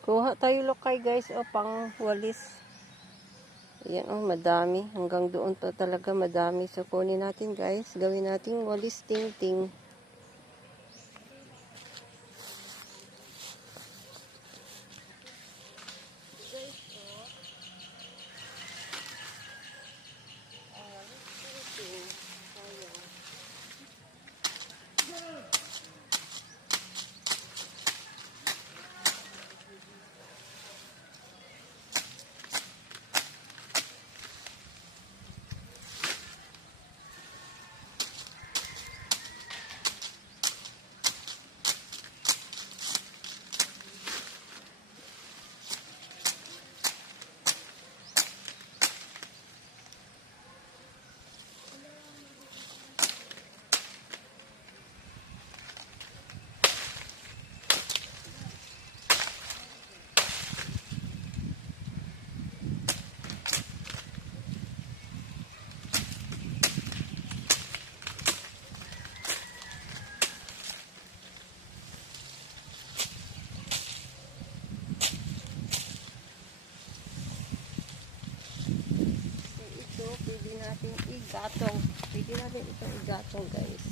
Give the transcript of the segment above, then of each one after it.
Kuha tayo lokay guys, o pang walis. Ayan o, madami. Hanggang doon pa talaga madami. So kunin natin guys, gawin natin walis ting-ting. Pwede natin igatong. Pwede natin itong igatong guys.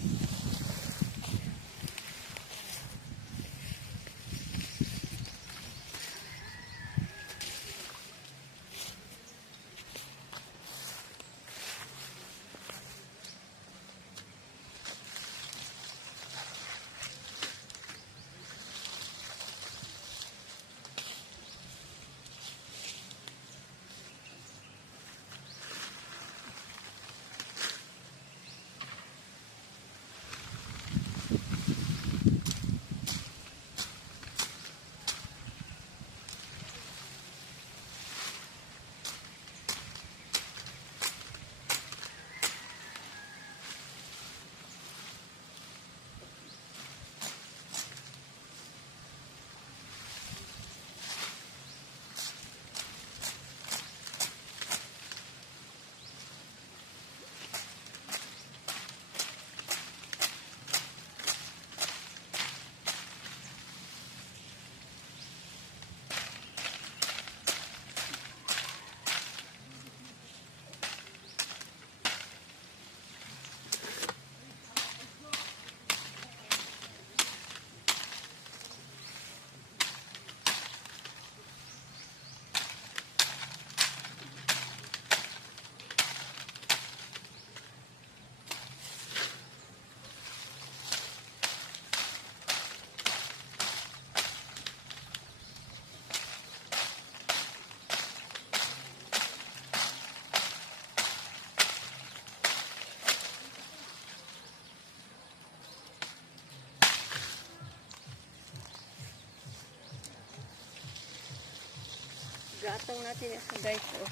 Gatong natin ito guys. Oh.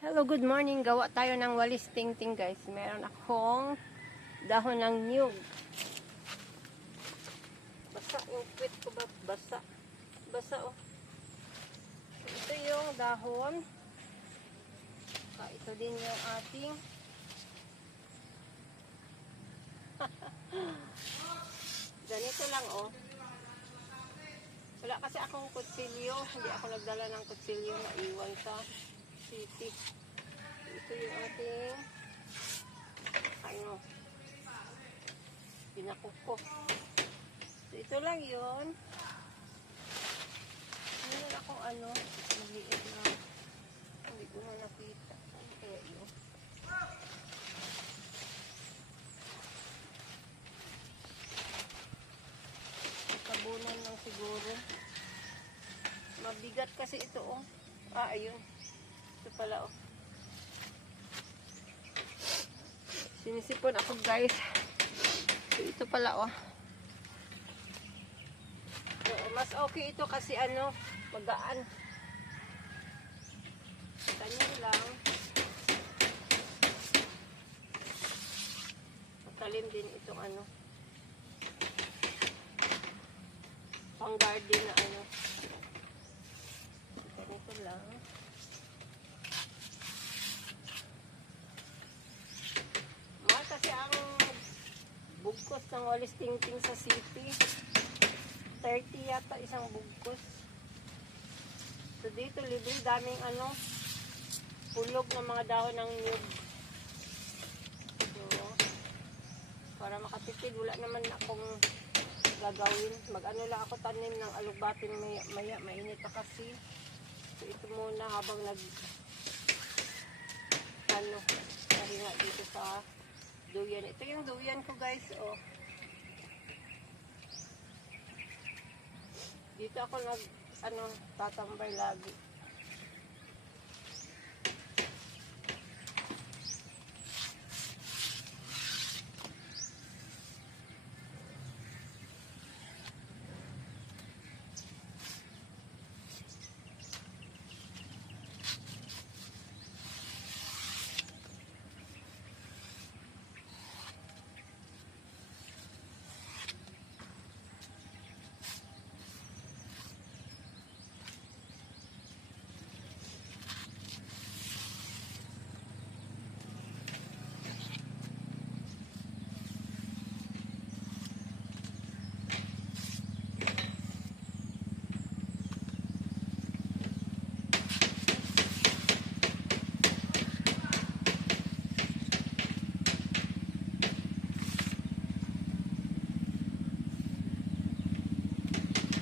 Hello, good morning. Gawa tayo ng walis ting-ting guys. Meron akong dahon ng niyog. Basa yung kwit ko ba? Basa. Basa oh. Ito yung dahon. Ito din yung ating ganito lang oh. Wala kasi akong kutsilyo. Hindi ako nagdala ng kutsilyo na iwan sa city. Ito yung ating pinakuko. So, ito lang yun. Meron akong maliit na hindi ko na nakita. Kaya yun. Tabunan lang siguro. Mabigat kasi ito oh. Ayun. Ito pala oh. Sinisipon ako guys. Ito pala oh. Mas okay ito kasi magaan. Ganyan lang. Matalim din itong pang garden na ganito lang. Kasi ang bugkos ng walis ting-ting sa city. 30 yata isang bugkos. So dito libre, daming ano, pulog ng mga dahon ng niyog. So, para makatipid, wala naman akong gagawin. Mag-ano lang ako tanim ng alugbating maya, mainit pa kasi. So ito muna habang pahinga dito sa duyan. Ito yung duyan ko guys, oh. Dito ako tatambay lagi.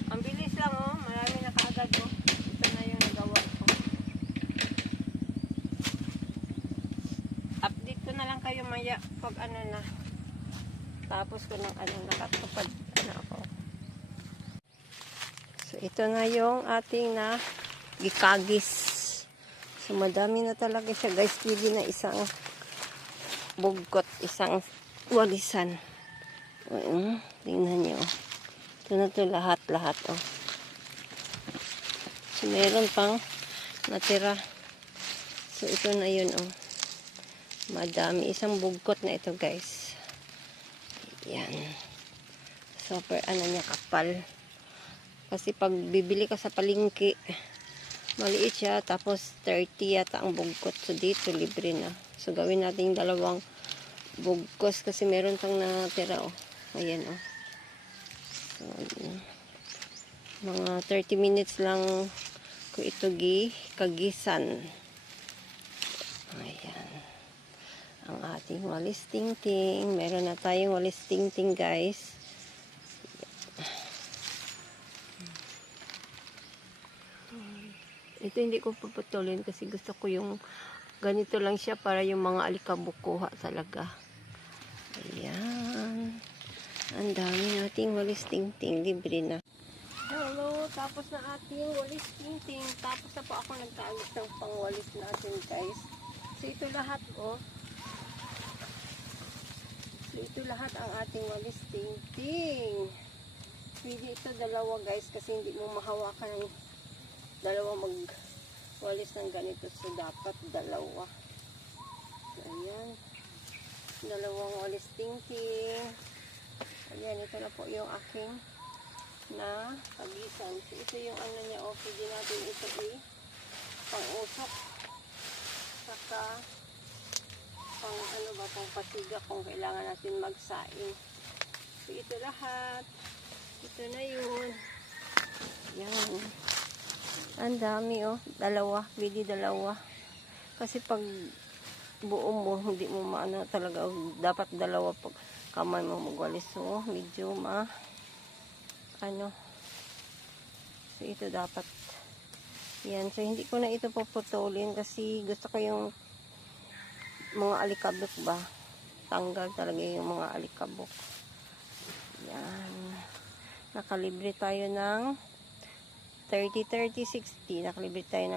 Ang bilis lang oh, marami na kaagad oh. Ito na yung nagawa ko. Update ko na lang kayo maya pag ano na. Tapos ko ng nakatupad ako. So ito na yung ating na gikagis. So madami na talaga siya guys. Pwede na isang bugkot, isang walisan. Tingnan nyo. Ito na ito lahat oh. So meron pang natira. So ito na yun oh. Madami. Isang bugkot na ito guys. Yan. Super niya kapal. Kasi pag bibili ka sa palengke, maliit siya. Tapos 30 yata ang bugkot. So dito libre na. So gawin natin dalawang bugkos kasi meron pang natira oh. Ayan oh. So, mga 30 minutes lang ko ito kagisan. Ayan. Ang ating walis tingting. Meron na tayong walis tingting guys. Ito hindi ko paputulin kasi gusto ko yung ganito lang siya para yung mga alikabok kuha talaga. Ayan. Ang dami nating walis tingting. Libre na. Hello. Tapos na ating walis tingting. Tapos na po ako nagtaalis ng pangwalis natin guys. So ito lahat oh. So ito lahat ang ating walis tingting. Pwede ito dalawa guys kasi hindi mo mahawakan ng dalawa magwalis ng ganito. So dapat dalawa. So, ayan. Dalawang walis tingting. Ayan, ito na po yung aking na kagisan. So, ito yung ano niya, o, pwede natin ito pang-usok. Saka, pang pasiga kung kailangan natin magsaing. So, ito lahat. Ito na yun. Yan. Ang dami, oh. Dalawa. Pwede dalawa. Kasi pag buo mo, hindi mo maano talaga. Dapat dalawa pag kamay mo magwalis. So, medyo so ito dapat yan. So, hindi ko na ito puputulin kasi gusto ko yung mga alikabok ba. Tanggal talaga yung mga alikabok. Yan. Nakalibre tayo ng 30, 30, 60. Nakalibre tayo ng